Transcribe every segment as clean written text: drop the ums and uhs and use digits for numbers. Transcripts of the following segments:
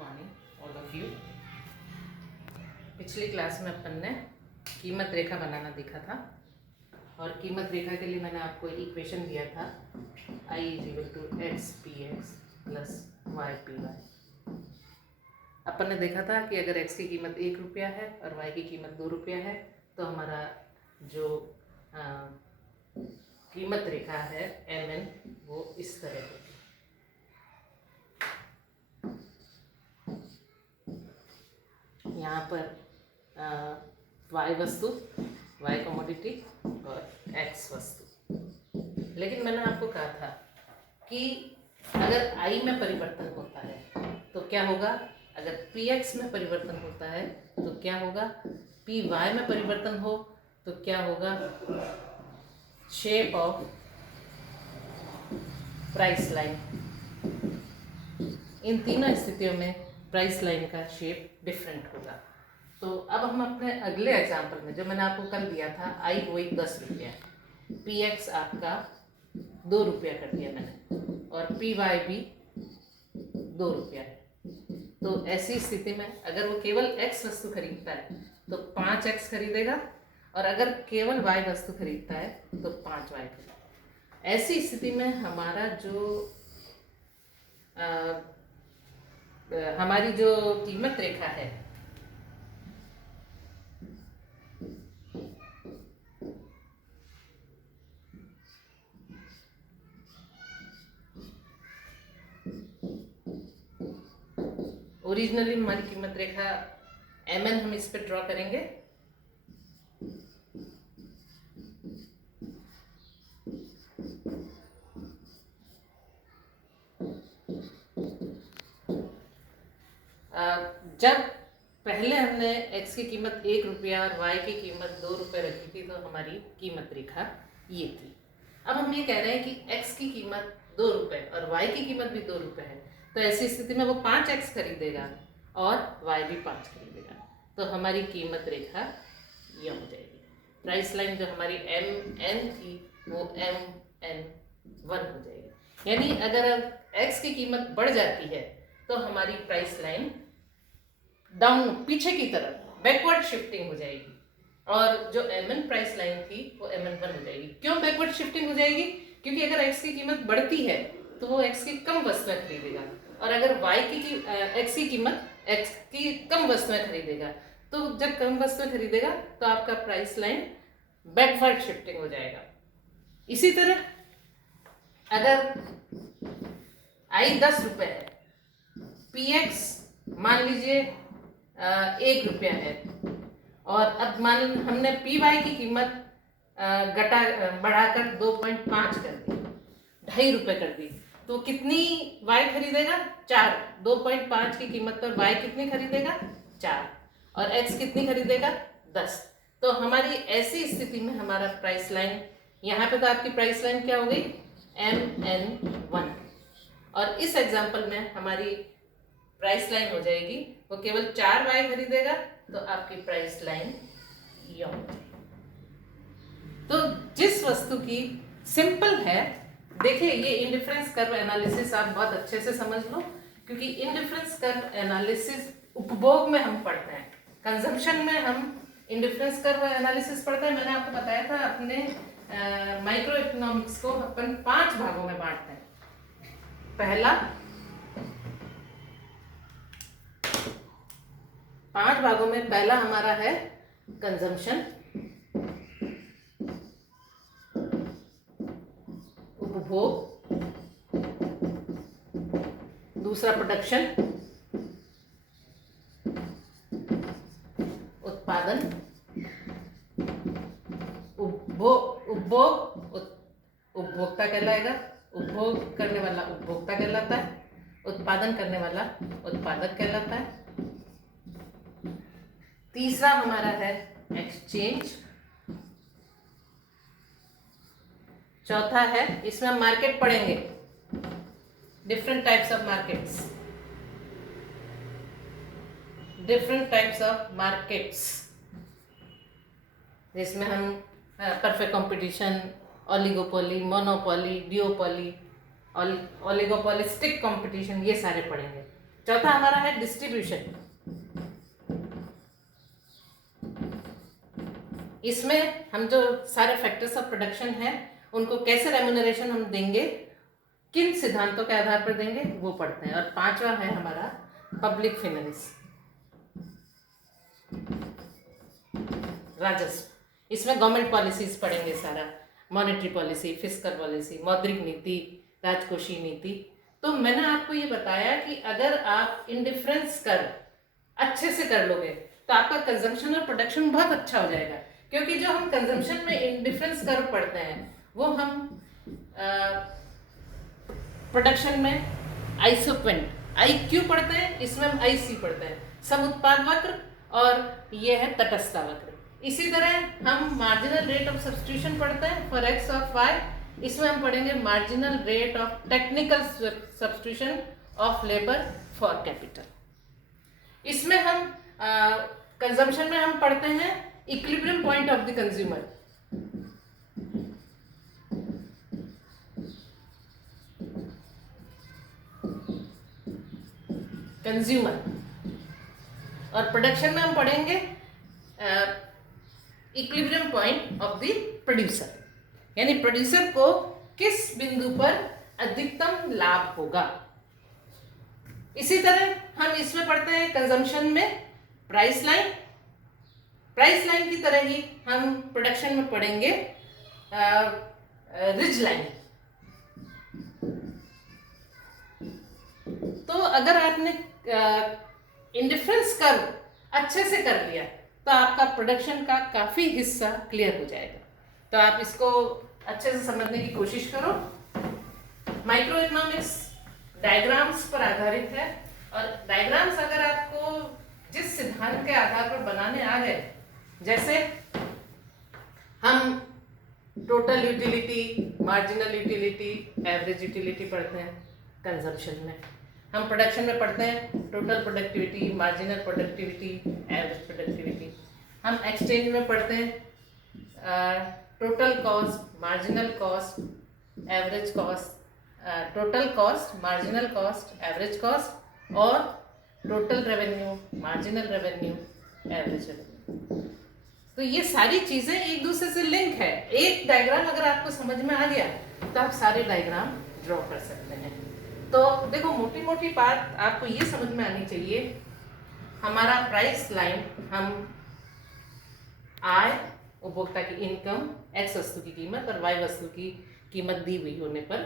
Morning all of you. पिछली class में अपन ने कीमत रेखा बनाना देखा था और कीमत रेखा के लिए मैंने आपको इक्वेशन दिया था I = x px plus y py। अपन ने देखा था कि अगर x की कीमत 1 रुपया है और y की कीमत 2 रुपया है तो हमारा जो कीमत रेखा है mn वो इस तरह होगी। यहाँ पर y वस्तु, y कमोडिटी और x वस्तु। लेकिन मैंने आपको कहा था कि अगर i में परिवर्तन होता है तो क्या होगा, अगर px में परिवर्तन होता है तो क्या होगा, py में परिवर्तन हो तो क्या होगा, शेप ऑफ प्राइस लाइन। इन तीनों स्थितियों में प्राइस लाइन का शेप डिफरेंट होगा। तो अब हम अपने अगले एग्जाम्पल में, जो मैंने आपको कल दिया था, आई वही 10 रुपया, पी एक्स आपका 2 रुपया कर दिया मैंने और पी वाई भी 2 रुपया है। तो ऐसी स्थिति में अगर वो केवल एक्स वस्तु खरीदता है तो 5x खरीदेगा और अगर केवल y वस्तु खरीदता है तो 5y खरीदेगा। ऐसी स्थिति में हमारा जो हमारी जो कीमत रेखा है ओरिजिनली हमारी कीमत रेखा mn हम इस पे ड्रॉ करेंगे। जब पहले हमने x की कीमत 1 रुपया और y की कीमत 2 रुपये रखी थी तो हमारी कीमत रेखा ये थी। अब हम ये कह रहे हैं कि x की कीमत 2 रुपये और y की कीमत भी 2 रुपये है, तो ऐसी स्थिति में वो 5x खरीदेगा और y भी 5 खरीदेगा। तो हमारी कीमत रेखा ये हो जाएगी। प्राइस लाइन जो हमारी mn थी वो mn1 हो जाएगी। यानी अगर x की कीमत बढ़ जाती है तो हमारी प्राइस लाइन डाउन, पीछे की तरफ बैकवर्ड शिफ्टिंग हो जाएगी और जो mn प्राइस लाइन थी वो mn1 हो जाएगी। क्यों बैकवर्ड शिफ्टिंग हो जाएगी? क्योंकि अगर x की कीमत बढ़ती है तो वो x की कम वस्तुएं खरीदेगा और अगर x की कीमत x की कम वस्तुएं खरीदेगा, तो जब कम वस्तुएं खरीदेगा तो आपका प्राइस लाइन बैकवर्ड शिफ्टिंग हो जाएगा। इसी तरह अगर i 10 रुपये है, px मान लीजिए 1 रुपया है और अब मान हमने py की कीमत बढ़ाकर 2.5 कर दी, 2.5 रुपये कर दी, तो कितनी y खरीदेगा? 4। 2.5 की कीमत पर y कितनी खरीदेगा? 4 और x कितनी खरीदेगा? 10। तो हमारी ऐसी स्थिति में हमारा प्राइस लाइन, यहाँ पे तो आपकी प्राइस लाइन क्या हो गई? mn1। और इस एग्जाम्पल में हमारी प्राइस लाइन हो जाएगी, वो केवल 4y खरीदेगा तो आपकी प्राइस लाइन ये हो जाएगी। तो जिस वस्तु की सिंपल है, देखिए ये इंडिफरेंस कर्व एनालिसिस आप बहुत अच्छे से समझ लो, क्योंकि इंडिफरेंस कर्व एनालिसिस उपभोग में हम पढ़ते हैं, कंजम्पशन में हम इंडिफरेंस कर्व एनालिसिस पढ़ते हैं। मैंने आपको बताया था अपने माइक्रो इकोनॉमिक्स को अपन 5 भागों में बांटते हैं। पहला 5 भागों में पहला हमारा है कंजम्पशन, उपभोग, दूसरा प्रोडक्शन, उत्पादन, उपभोक्ता कहलाएगा, उपभोग करने वाला उपभोक्ता कहलाता है, उत्पादन करने वाला उत्पादक कहलाता है। तीसरा हमारा है एक्सचेंज, चौथा है, इसमें हम मार्केट पढ़ेंगे, डिफरेंट टाइप्स ऑफ मार्केट्स, जिसमें हम perfect competition, oligopoly, monopoly, duopoly, oligopolistic competition, ये सारे पढ़ेंगे। चौथा हमारा है डिस्ट्रीब्यूशन। इसमें हम जो सारे फैक्टर्स ऑफ प्रोडक्शन हैं उनको कैसे रेम्यूनरेशन हम देंगे, किन सिद्धांतों के आधार पर देंगे, वो पढ़ते हैं। और पांचवा है हमारा पब्लिक फिनांस, राजस्व। इसमें गवर्नमेंट पॉलिसीज पढ़ेंगे सारा, मॉनेटरी पॉलिसी, फिस्कल पॉलिसी, मौद्रिक नीति, राजकोषीय नीति। तो मैंने आपको ये बताया कि अगर आप इंडिफरेंस कर अच्छे से कर लोगे तो आपका कंजम्पशन और प्रोडक्शन बहुत अच्छा हो जाएगा। क्योंकि जो हम कंजम्पशन में इंडिफरेंस कर्व पढ़ते हैं वो हम प्रोडक्शन में आइसोपेंट IQ पढ़ते हैं, इसमें हम IC पढ़ते हैं, सम उत्पाद वक्र, और ये है तटस्थता वक्र। इसी तरह हम मार्जिनल रेट ऑफ सब्स्टिट्यूशन पढ़ते हैं फॉर x ऑफ y, इसमें हम पढ़ेंगे marginal rate of technical substitution of labour for capital. इसमें हम कंजम्पशन में हम पढ़ते हैं equilibrium point of the consumer. और प्रोडक्शन में हम पढ़ेंगे equilibrium point of the producer, यानी प्रोड्यूसर को किस बिंदु पर अधिकतम लाभ होगा। इसी तरह हम इसमें पढ़ते हैं कंजम्पशन में प्राइस लाइन। प्राइस लाइन की तरह ही हम प्रोडक्शन में पढ़ेंगे रिज लाइन। तो अगर आपने इंडिफरेंस कर्व अच्छे से कर लिया तो आपका प्रोडक्शन का काफ़ी हिस्सा क्लियर हो जाएगा। तो आप इसको अच्छे से समझने की कोशिश करो। माइक्रो इकोनॉमिक्स डायग्राम्स पर आधारित है, और डायग्राम्स अगर आपको जिस सिद्धांत के आधार पर बनाने आ गए, जैसे हम total utility, marginal utility, average utility पढ़ते हैं कंजम्पशन में, हम प्रोडक्शन में पढ़ते हैं total productivity, marginal productivity, average productivity. हम एक्सचेंज में पढ़ते हैं total cost, marginal cost, average cost, total cost, marginal cost, average cost, और total revenue, marginal revenue, average revenue. तो ये सारी चीज़ें एक दूसरे से लिंक है। एक डायग्राम अगर आपको समझ में आ गया तो आप सारे डायग्राम ड्रॉ कर सकते हैं। तो देखो, मोटी मोटी बात आपको ये समझ में आनी चाहिए, हमारा प्राइस लाइन हम आय, उपभोक्ता की इनकम, X वस्तु की कीमत और Y वस्तु की कीमत दी हुई होने पर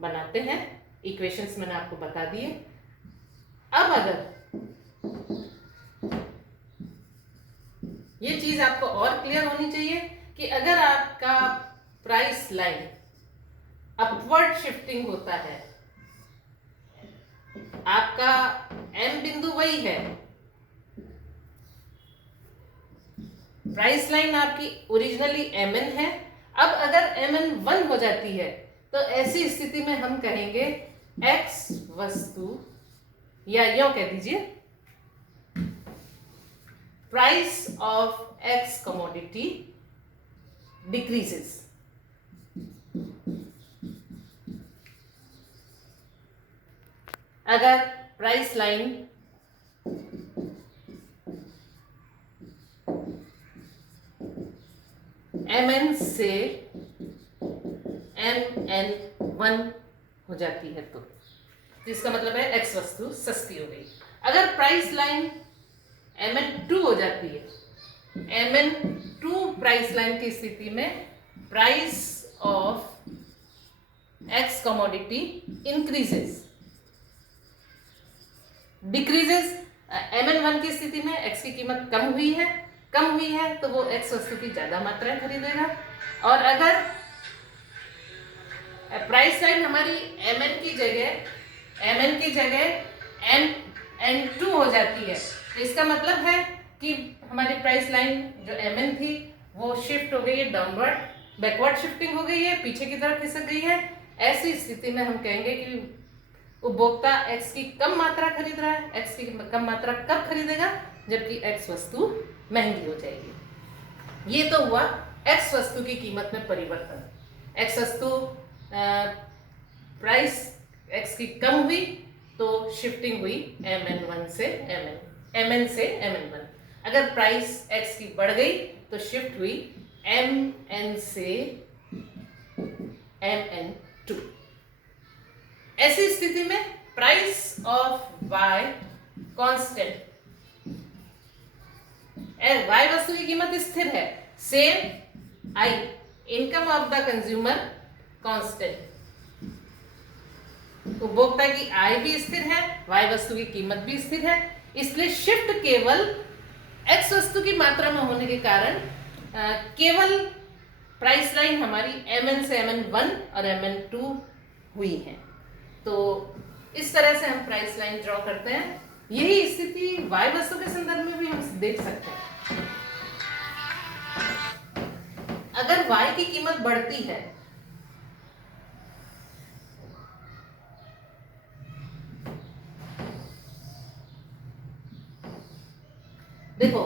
बनाते हैं। इक्वेशंस मैंने आपको बता दिए। अब अगर ये चीज आपको और क्लियर होनी चाहिए कि अगर आपका प्राइस लाइन अपवर्ड शिफ्टिंग होता है, आपका M बिंदु वही है, प्राइस लाइन आपकी ओरिजिनली MN है, अब अगर MN 1 हो जाती है तो ऐसी स्थिति में हम कहेंगे X वस्तु, या यूं कह दीजिए price of X commodity decreases. अगर प्राइस लाइन MN से MN1 हो जाती है तो इसका मतलब है X वस्तु सस्ती हो गई। अगर प्राइस लाइन MN2 हो जाती है, MN2 प्राइस लाइन की स्थिति में price of X commodity increases, decreases. MN1 की स्थिति में X की कीमत कम हुई है तो वो X वस्तु की ज्यादा मात्रा खरीदेगा। और अगर प्राइस लाइन हमारी MN की जगह N2 हो जाती है तो इसका मतलब है कि हमारी प्राइस लाइन जो MN थी वो शिफ्ट हो गई है डाउनवर्ड, बैकवर्ड शिफ्टिंग हो गई है, पीछे की तरफ खिसक गई है। ऐसी स्थिति में हम कहेंगे कि उपभोक्ता X की कम मात्रा खरीद रहा है। X की कम मात्रा कब खरीदेगा? जबकि X वस्तु महंगी हो जाएगी। ये तो हुआ X वस्तु की कीमत में परिवर्तन। X वस्तु प्राइस X की कम हुई तो शिफ्टिंग हुई mn1 से mn से mn1। अगर प्राइस x की बढ़ गई तो शिफ्ट हुई mn से mn2। ऐसी स्थिति में price of y constant, y वस्तु की कीमत स्थिर है, same i income of the consumer constant, उपभोक्ता की आय भी स्थिर है, y वस्तु की कीमत भी स्थिर है, इसलिए शिफ्ट केवल x वस्तु की मात्रा में होने के कारण केवल प्राइस लाइन हमारी mn से mn1 और mn2 हुई है। तो इस तरह से हम प्राइस लाइन ड्रॉ करते हैं। यही स्थिति y वस्तु के संदर्भ में भी हम देख सकते हैं। अगर y की कीमत बढ़ती है, देखो